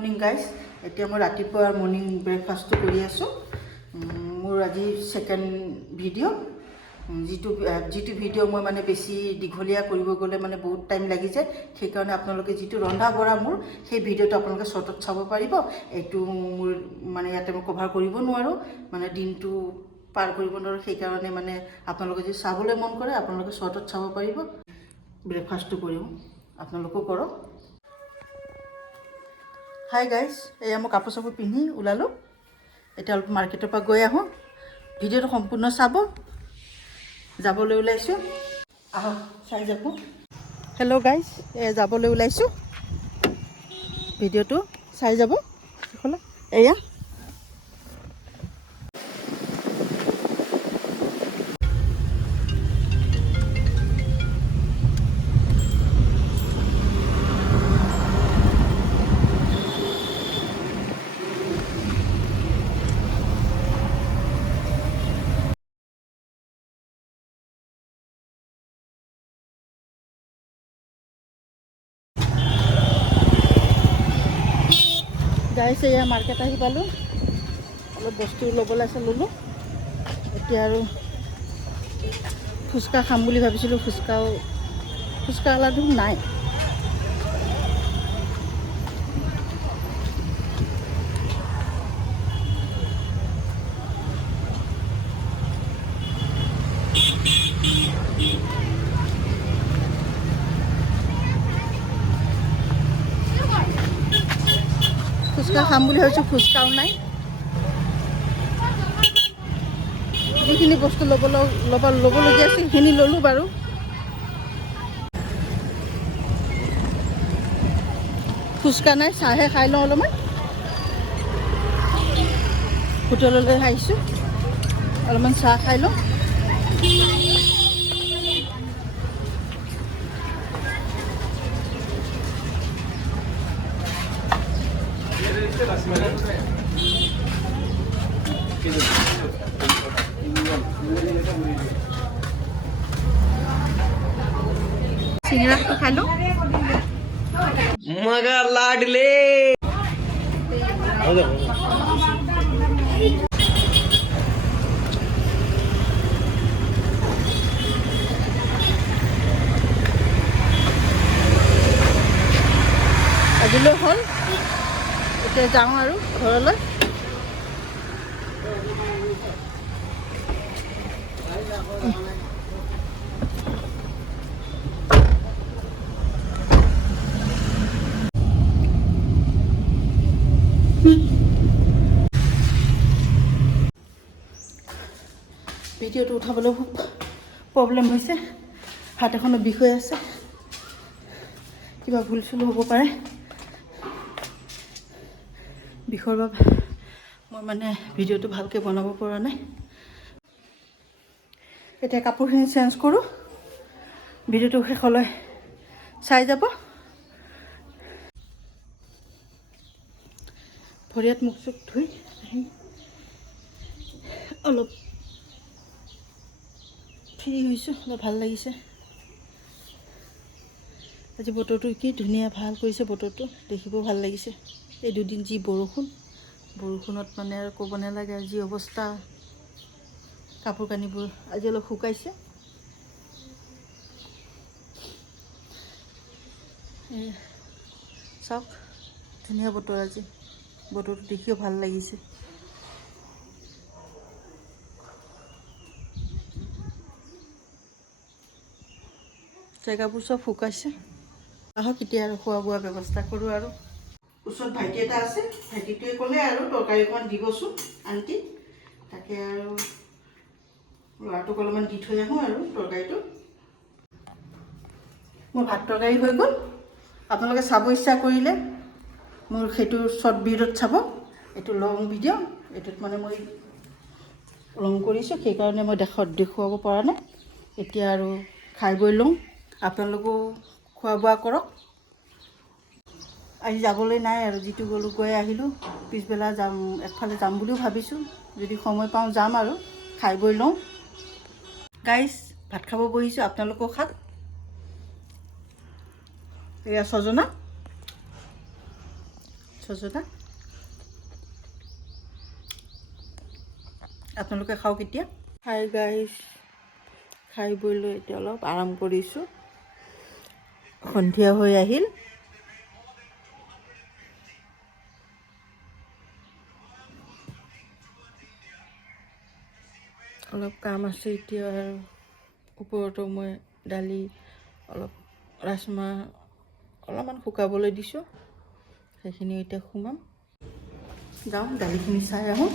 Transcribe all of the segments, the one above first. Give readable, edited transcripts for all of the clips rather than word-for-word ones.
Morning guys. এতিয়া মই ৰাতিপুৱা মৰ্নিং ব্ৰেকফাষ্টটো কৰি আছোঁ। মোৰ আজি ছেকেণ্ড ভিডিঅ', যিটো ভিডিঅ' মই মানে বেছি দীঘলীয়া কৰিব গ'লে মানে বহুত টাইম লাগি যায়। সেইকাৰণে আপোনালোকে যিটো ৰন্ধা বঢ়া মোৰ সেই ভিডিঅ'টো আপোনালোকে শ্বৰ্টত চাব পাৰিব। এইটো মোৰ মানে ইয়াতে মই কভাৰ কৰিব নোৱাৰোঁ, মানে দিনটো পাৰ কৰিব নোৱাৰোঁ। সেইকাৰণে মানে আপোনালোকে যদি চাবলৈ মন কৰে আপোনালোকে শ্বৰ্টত চাব পাৰিব। ব্ৰেকফাষ্টটো কৰিম, আপোনালোকেও কৰক। হাই গাইজ, এয়া মই কাপোৰ চাপোৰ পিন্ধি ওলালোঁ। এতিয়া অলপ মাৰ্কেটৰ পৰা গৈ আহোঁ। ভিডিঅ'টো সম্পূৰ্ণ চাব। যাবলৈ ওলাইছোঁ, আহক চাই যাব। হেল্ল' গাইজ, এয়া যাবলৈ ওলাইছোঁ। ভিডিঅ'টো চাই যাব। এয়া গাইজ, এয়া মাৰ্কেট আহি পালোঁ। অলপ বস্তু ল'বলৈ আছে, ল'লোঁ। এতিয়া আৰু ফুচকা খাম বুলি ভাবিছিলোঁ। ফুচকাৱালাটো নাই। ফুচকা খাম বুলি ভাবিছোঁ, ফুচকাও নাই। যিখিনি বস্তু ল'বলগীয়া আছিল সেইখিনি ল'লোঁ বাৰু। ফুচকা নাই, চাহে খাই লওঁ অলপমান। হোটেললৈ আহিছোঁ, অলপমান চাহ খাই লওঁ। চিংৰাটো খাই লওঁ। मगर लाडले আজিলৈ হ'ল, এতিয়া যাওঁ আৰু ঘৰলৈ। ভিডিঅ'টো উঠাবলৈ খুব প্ৰব্লেম হৈছে। হাত এখনৰ বিষ হৈ আছে, কিবা ভুল চুল হ'ব পাৰে। বিষৰ বাবে মই মানে ভিডিঅ'টো ভালকৈ বনাব পৰা নাই। এতিয়া কাপোৰখিনি চেঞ্জ কৰোঁ, ভিডিঅ'টো শেষলৈ চাই যাব। ভৰি হাত মুখ চুখ ধুই আহি অলপ ফ্ৰী হৈছোঁ, অলপ ভাল লাগিছে। আজি বতৰটো কি ধুনীয়া, ভাল কৰিছে বতৰটো, দেখিবও ভাল লাগিছে। এই দুদিন যি বৰষুণত মানে আৰু ক'ব নালাগে আৰু যি অৱস্থা। কাপোৰ কানিবোৰ আজি অলপ শুকাইছে। চাওক, ধুনীয়া বতৰ আজি, বতৰটো দেখিও ভাল লাগিছে। জেগাবোৰ চব শুকাইছে। আহক এতিয়া আৰু খোৱা বোৱা ব্যৱস্থা কৰোঁ। আৰু ওচৰত ভাইটি এটা আছে, ভাইটিটোৱে ক'লে আৰু তৰকাৰী অকণমান দিবচোন আণ্টি। তাকে আৰু ল'ৰাটোক অলপমান দি থৈ আহোঁ আৰু তৰকাৰীটো। মোৰ ভাত তৰকাৰী হৈ গ'ল। আপোনালোকে চাব ইচ্ছা কৰিলে মোৰ সেইটো শ্বৰ্ট ভিডিঅ'ত চাব। এইটো লং ভিডিঅ', এইটোত মানে মই লং কৰিছোঁ, সেইকাৰণে মই দেখুৱাব পৰা নাই। এতিয়া আৰু খাই বৈ লওঁ, আপোনালোকেও খোৱা বোৱা কৰক। আজি যাবলৈ নাই আৰু, যিটো গ'লোঁ গৈ আহিলোঁ। পিছবেলা যাম, একফালে যাম বুলিও ভাবিছোঁ, যদি সময় পাওঁ যাম আৰু। খাই বৈ লওঁ গাইজ, ভাত খাব বহিছোঁ, আপোনালোকেও খাওক। এয়া ছজনা ছজনা। আপোনালোকে খাওক এতিয়া। হাই গাইজ, খাই বৈ লৈ এতিয়া অলপ আৰাম কৰিছোঁ। সন্ধিয়া হৈ আহিল। অলপ কাম আছে এতিয়া, আৰু ওপৰতো মই দালি অলপ ৰাজমাহ অলপমান শুকাবলৈ দিছোঁ, সেইখিনি এতিয়া সোমাম। যাওঁ দালিখিনি চাই আহোঁ।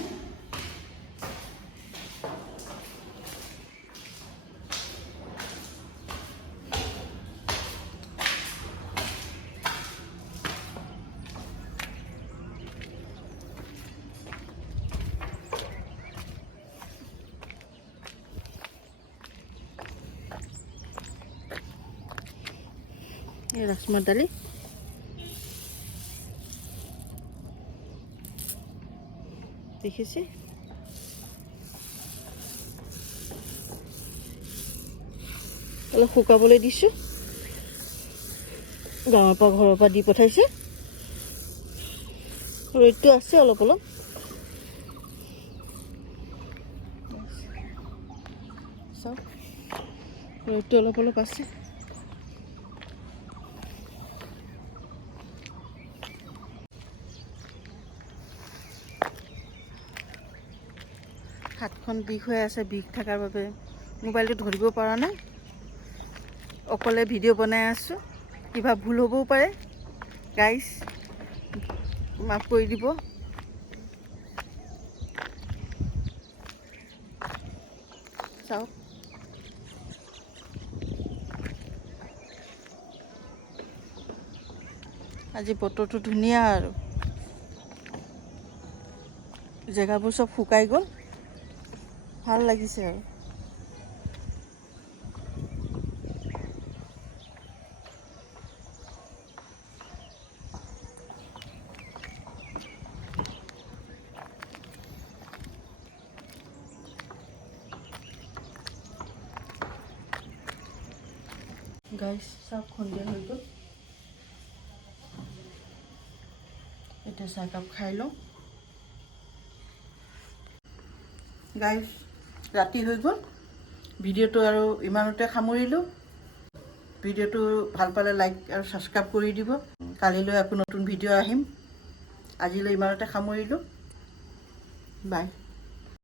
এই ৰাজমাহ দালি দেখিছে, অলপ শুকাবলৈ দিছোঁ। গাঁৱৰ পৰা ঘৰৰ পৰা দি পঠাইছে, ৰ'দটো আছে অলপ অলপ। চাওক ৰ'দটো অলপ অলপ আছে। হাতখন বিষ হৈ আছে, বিষ থকাৰ বাবে মোবাইলটো ধৰিব পৰা নাই। অকলে ভিডিঅ' বনাই আছোঁ, কিবা ভুল হ'বও পাৰে, গাইজ মাফ কৰি দিব। চাওক আজি বতৰটো ধুনীয়া, আৰু জেগাবোৰ চব শুকাই গ'ল, ভাল লাগিছে আৰু। গাইজ চাওক সন্ধিয়া হৈ গ'ল, এতিয়া চাহকাপ খাই লওঁ। গাইজ ৰাতি হৈ গ'ল, ভিডিঅ'টো আৰু ইমানতে সামৰিলোঁ। ভিডিঅ'টো ভাল পালে লাইক আৰু ছাবস্ক্ৰাইব কৰি দিব। কালিলৈ আকৌ নতুন ভিডিঅ' আহিম। আজিলৈ ইমানতে সামৰিলোঁ, বাই।